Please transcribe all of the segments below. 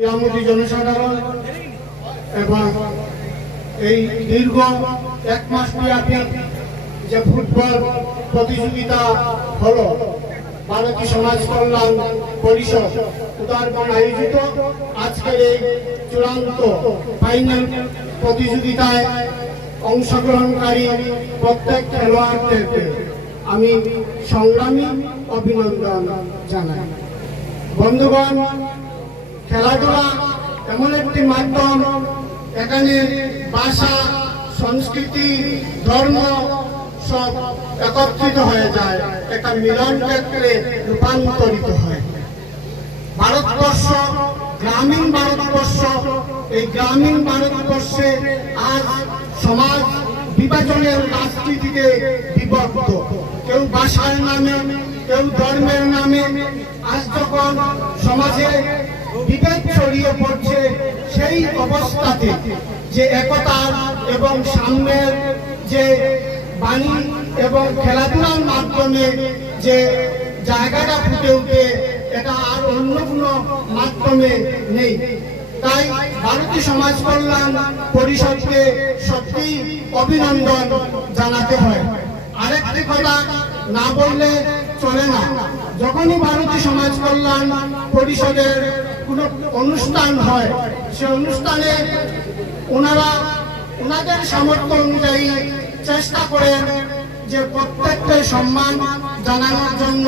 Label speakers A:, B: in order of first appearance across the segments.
A: ক্রীড়ামন্ত্রী জনসাধারণ এবং এই দীর্ঘ এক মাস যে ফুটবল প্রতিযোগিতা হলো, ভারতীয় সমাজ কল্যাণ পরিষদ উদারবন আয়োজিত, আজকের এই চূড়ান্ত ফাইনাল প্রতিযোগিতায় অংশগ্রহণকারী প্রত্যেক খেলোয়াড়দেরকে আমি সংগ্রামী অভিনন্দন জানাই। বন্ধুগণ খেলাধুলা এমন একটি মাধ্যম। এখানে ভাষা, সংস্কৃতি, ধর্ম সব একত্রিত হয়ে যায়। একটা মিলন ক্ষেত্রে রূপান্তরিত হয়। ভারতবর্ষ, গ্রামীণ ভারতবর্ষ, এই গ্রামীণ ভারতবর্ষে আজ সমাজ বিভাজনের রাজনীতিতে বিভক্ত। কেউ ভাষার নামে, কেউ ধর্মের নামে। আজ যখন সমাজে বিভেদ ছড়িয়ে পড়ছে সেই অবস্থাতে যে একতার এবং সাম্যের যে বাণী এবং খেলাধুলার মাধ্যমে যে জায়গাটা ফুটে উঠে, এটা আর অন্য কোনো মাধ্যমে নেই। তাই ভারতীয় সমাজ কল্যাণ পরিষদকে সত্যি অভিনন্দন জানাতে হয়। আরেকটি কথা না বললে চলে না। যখনই ভারতীয় সমাজ কল্যাণ পরিষদের কোনো অনুষ্ঠান হয়, সে অনুষ্ঠানে ওনারা ওনাদের সামর্থ্য অনুযায়ী চেষ্টা করেন যে প্রত্যেককে সম্মান জানানোর জন্য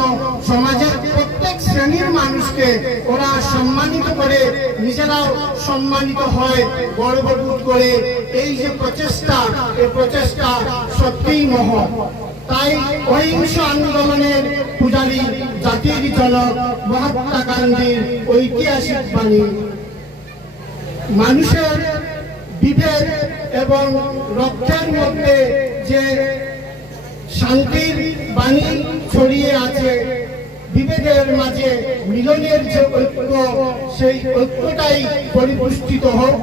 A: সমাজের প্রত্যেক শ্রেণির মানুষকে ওরা সম্মানিত করে, নিজেরাও সম্মানিত হয়, গর্ববোধ করে। এই যে প্রচেষ্টা, এই প্রচেষ্টা সত্যিই মহৎ। তাই অহিংস আন্দোলনের পূজারী জাতির জনক মহাত্মা গান্ধীর ঐতিহাসিক বাণী। মানুষের বিভেদ এবং রক্তের মধ্যে যে শান্তির বাণী ছড়িয়ে আছে, বিভেদের মাঝে মিলনের যে ঐক্য, সেই ঐক্যটাই পরিপুষ্টিত হোক।